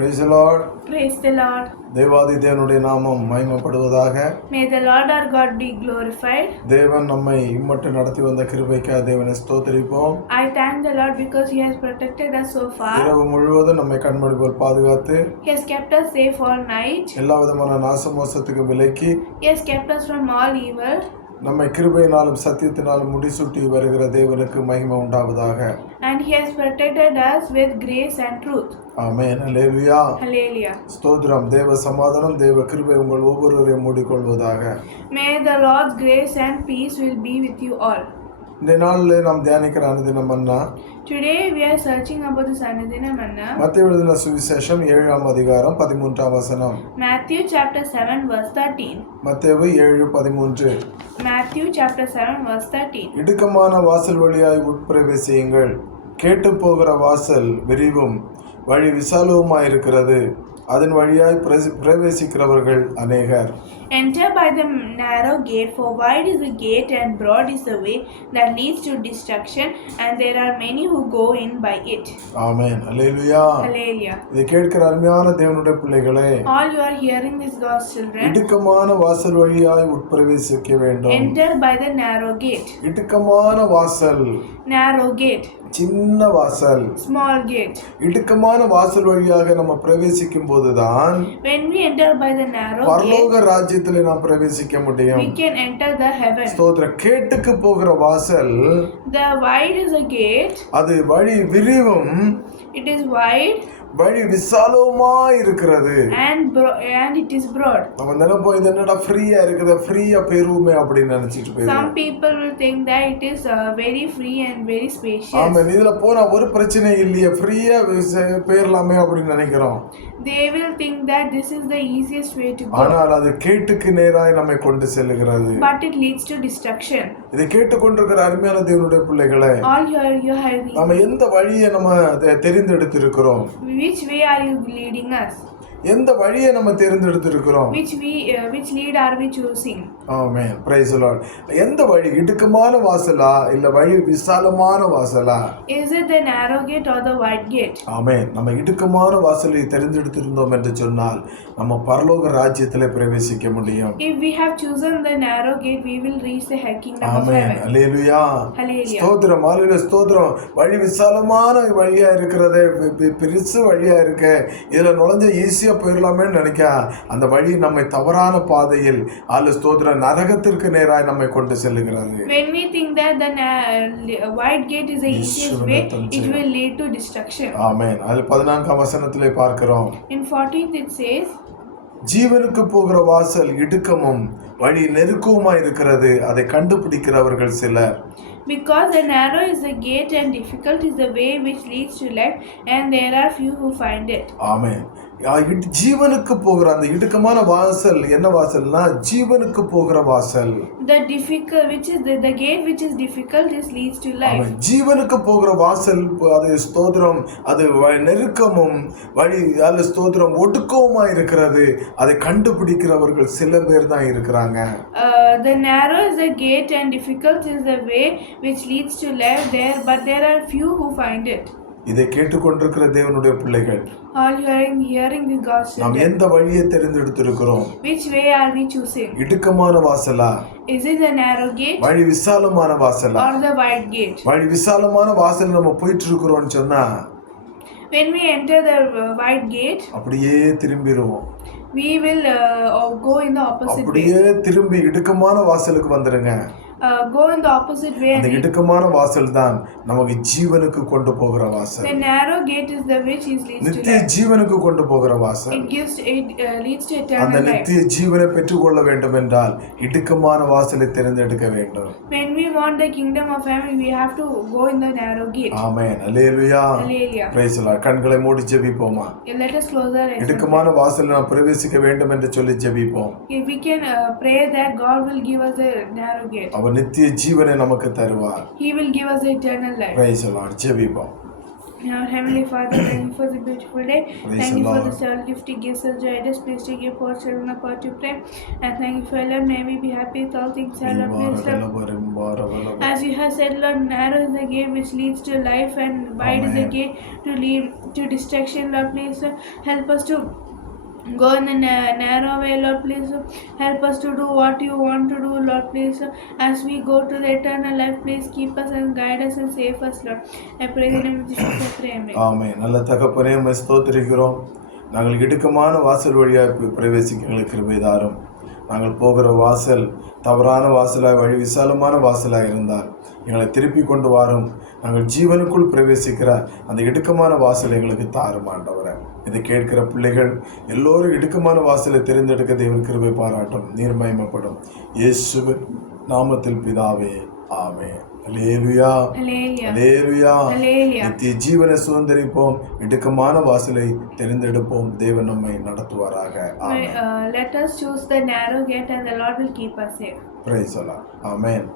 Praise the Lord. Praise the Lord. தேவாதி தேவனுடைய நாமம் மகிமைப்படுவதாக May the Lord our God be glorified. தேவன் நம்மை இம்மட்டு நடத்தி வந்த கிருபைக்காக தேவனை ஸ்தோத்திரிப்போம் I thank the Lord because He has protected us so far. இரவு முழுவதும் நம்மை கண்மணி போல் பாதுகாத்து He has kept us safe all night. எல்லா விதமான நாசமோசத்துக்கு விலக்கி He has kept us from all evil. நம்மை கிருபையினாலும் சத்தியத்தினாலும் முடிசூட்டி வருகிற தேவனுக்கு மகிமை உண்டாவதாக And He has protected us with grace and truth. Amen hallelujah Hallelujah. ஸ்தோத்திரம் தேவ சமாதானம் தேவ கிருபை உங்கள் ஒவ்வொருவரையும் மூடிக்கொள்வதாக May the Lord's grace and peace will be with you all. இந்த நாளில் நாம் தியானிக்கிற அனுதினம் அண்ணா Today we are searching about the Sanadina Manna. மத்திய எழுதின சுவிசேஷம் ஏழாம் அதிகாரம் பதிமூன்றாம் வசனம் Matthew chapter 7 verse 13. மத்தேவு ஏழு பதிமூன்று Matthew chapter 7 verse 13. இடுக்கமான வாசல் வழியாய் உட்பிரவேசியுங்கள் கேட்டு போகிற வாசல் விரிவும் வழி விசாலவுமாயிருக்கிறது அதன் வழியாய் பிரவேசிக்கிறவர்கள் அநேகர் Enter by the narrow gate, for wide is the gate and broad is the way that leads to destruction, and there are many who go in by it. Amen hallelujah Hallelujah. இதை கேட்கிற அருமையான தேவனுடைய பிள்ளைகளே All you are hearing this, God's children, இடுக்கமான வாசல் வழியாய் உட்பிரவேசிக்க வேண்டும் enter by the narrow gate. இடுக்கமான வாசல் Narrow gate, சின்ன வாசல். Small gate. இடுக்கமான வாசல் வழியாக நம்ம பிரவேசிக்கும் போதுதான் When we enter by the narrow gate, பரலோக ராஜ்யத்தில் நாம் பிரவேசிக்க முடியும். we can enter the heaven. ஸ்தோத்திர கேட்டுக்கு போகிற வாசல். The wide is a gate, அது வழி விரிவும். It is wide. வழி விசாலவுமா இருக்கிறது. And and it is broad. நம்ம நினைப்போம் இது என்னடா ஃப்ரீயா இருக்குது? ஃப்ரீயா பெறுவோமே அப்படின்னு நினைச்சிட்டு போயிருவோம். Some people will think that it is uh, very free and very spacious. ஆமா இதுல போனா ஒரு பிரச்சனை இல்லையே. ஃப்ரீயா போயிடலாமே அப்படின்னு நினைக்கிறோம். They will think that this is the easiest way to go, ஆனால் அது கேட்டுக்கு நேராய் நம்மை கொண்டு செல்லுகிறது. But it leads to destruction. இதை கேட்டுக்கொண்டிருக்கிற அருமையான தேவனுடைய பிள்ளைகளை All your you are நம்ம எந்த வழியை நம்ம தெ- தெரிந்தெடுத்திருக்கிறோம்? Which way are you leading us? எந்த வழியை நம்ம தேர்ந்தெடுத்திருக்கிறோம்? Which we uh, which lead are we choosing? Amen praise lord எந்த வழி? இடுக்கமான வாசலா? இல்ல வழி விசாலமான வாசலா? Is it the narrow gate or the wide gate? ஆமென் நம்ம இடுக்கமான வாசலை தெரிந்தெடுத்திருந்தோம் என்று சொன்னால் நம்ம பரலோக ராஜ்யத்திலே பிரவேசிக்க முடியும். If we have chosen the narrow gate, we will reach the he- kingdom of heaven. Hallelujah. ஸ்தோத்திரம் ஆலையில ஸ்தோத்திரம். வழி விசாலமான வழியா இருக்கிறது. பெருசு வழியா இருக்கு. இதுல நுழைஞ்ச ஈஸியா போயிடலாமேன்னு நினைக்க. அந்த வழி நம்மை தவறான பாதையில் அல்ல ஸ்தோத்திர நரகத்திற்கு நேராய் நம்மை கொண்டு செல்லுகிறது When we think that the wide gate is the easiest way, it will lead to destruction. ஆமென். அது பதினான்காம் வசனத்திலே பார்க்கிறோம். In 14th it says, ஜீவனுக்கு போகிற வாசல் இடுக்கமும் வழி நெருக்கவுமா இருக்கிறது அதை கண்டுபிடிக்கிறவர்கள் சிலர் Because the narrow is the gate and difficult is the way which leads to life, and there are few who find it. இடு- ஜீவனுக்கு போகிற அந்த இடுக்கமான வாசல் என்ன வாசல்னா ஜீவனுக்கு போகிற வாசல் The difficult, which is the, the gate which is difficult, is leads to life. ஜீவனுக்கு போகிற வாசல் அது ஸ்தோத்திரம் அது நெருக்கமும் வழி அது ஸ்தோத்திரம் ஒடுக்கவுமா இருக்கிறது அதை கண்டுபிடிக்கிறவர்கள் சில பேர் தான் இருக்கிறாங்க Uh, the narrow is the gate and difficult is the way which leads to life there, but there are few who find it. இதை கேட்டுக்கொண்டிருக்கிற தேவனுடைய பிள்ளைகள் All hearing, hearing this gospel. நாம் எந்த வழியை தெரிந்தெடுத்திருக்கிறோம் Which way are we choosing? இடுக்கமான வாசலா Is it the narrow gate வழி விசாலமான வாசலா or the wide gate? வழி விசாலமான வாசல் நம்ம போயிட்டு இருக்கிறோம்னு சொன்னா When we enter the uh, wide gate, அப்படியே திரும்பிடுவோம் we will uh, go in the opposite. அப்படியே திரும்பி இடுக்கமான வாசலுக்கு வந்துருங்க Uh, go in the opposite way. அந்த இடுக்கமான வாசல் தான் நமக்கு ஜீவனுக்கு கொண்டு போகிற வாசல் the narrow gate is the which is leads to நித்திய. ஜீவனுக்கு கொண்டு போகிற வாசல் It gives it uh, leads to அந்த eternal. நித்திய ஜீவனை பெற்றுக்கொள்ள வேண்டும் என்றால் இடுக்கமான வாசலை தேர்ந்தெடுக்க வேண்டும் When we want the kingdom of heaven, we have to go in the narrow gate. Amen hallelujah Hallelujah. Praise Lord. கண்களை மூடி ஜெபிப்போமா Let us close our eyes. இடுக்கமான வாசல் நாம் பிரவேசிக்க வேண்டும் என்று சொல்லி ஜெபிப்போம் If we can uh, pray that God will give us a narrow gate, அவர் நித்திய ஜீவனை நமக்கு தருவார் He will give us eternal life. Praise Lord ஜெபிப்போம் Our Heavenly Father, thank you for the beautiful day. Praise thank the you for Lord. the soul gift He gives us joy. Just please to give for children of God to pray. And thank you for love. May we be happy with all things. Our Lord, please love. பாரவல As you have said, Lord, narrow is the gate which leads to life, and wide is the Amen. gate to lead to destruction. Lord, please uh, help us to go in the na- narrow way, Lord. Please uh, help us to do what you want to do, Lord. Please, uh, as we go to the eternal life, please keep us and guide us and save us, Lord. I pray in the name of Jesus. I pray, Amen. ஆமே நல்ல தகப்பனே உம்மை ஸ்தோத்திரிக்கிறோம் நாங்கள் இடுக்கமான வாசல் வழியாக B- பிரவேசிக்க எங்களுக்கு கிருபை தாரும் நாங்கள் போகிற வாசல் தவறான வாசலாய் வழி விசாலமான வாசலாக இருந்தால் எங்களை திருப்பி கொண்டு வாரும் நாங்கள் ஜீவனுக்குள் பிரவேசிக்கிற அந்த இடுக்கமான வாசல் எங்களுக்கு தாரும் ஆண்டவரே இதை கேட்கிற பிள்ளைகள் எல்லோரும் இடுக்கமான வாசலை தெரிந்தெடுக்க தேவன் கிருபை பாராட்டும் நீர்மயமப்படும். இயேசுவின் நாமத்தில் பிதாவே ஆமே. நித்திய ஜீவனை சுதந்திரிப்போம் இடுக்கமான வாசலை தெரிந்தெடுப்போம் தேவன் நம்மை நடத்துவாராக. Uh, let us choose the narrow gate, and the Lord will keep us safe. Praise amen.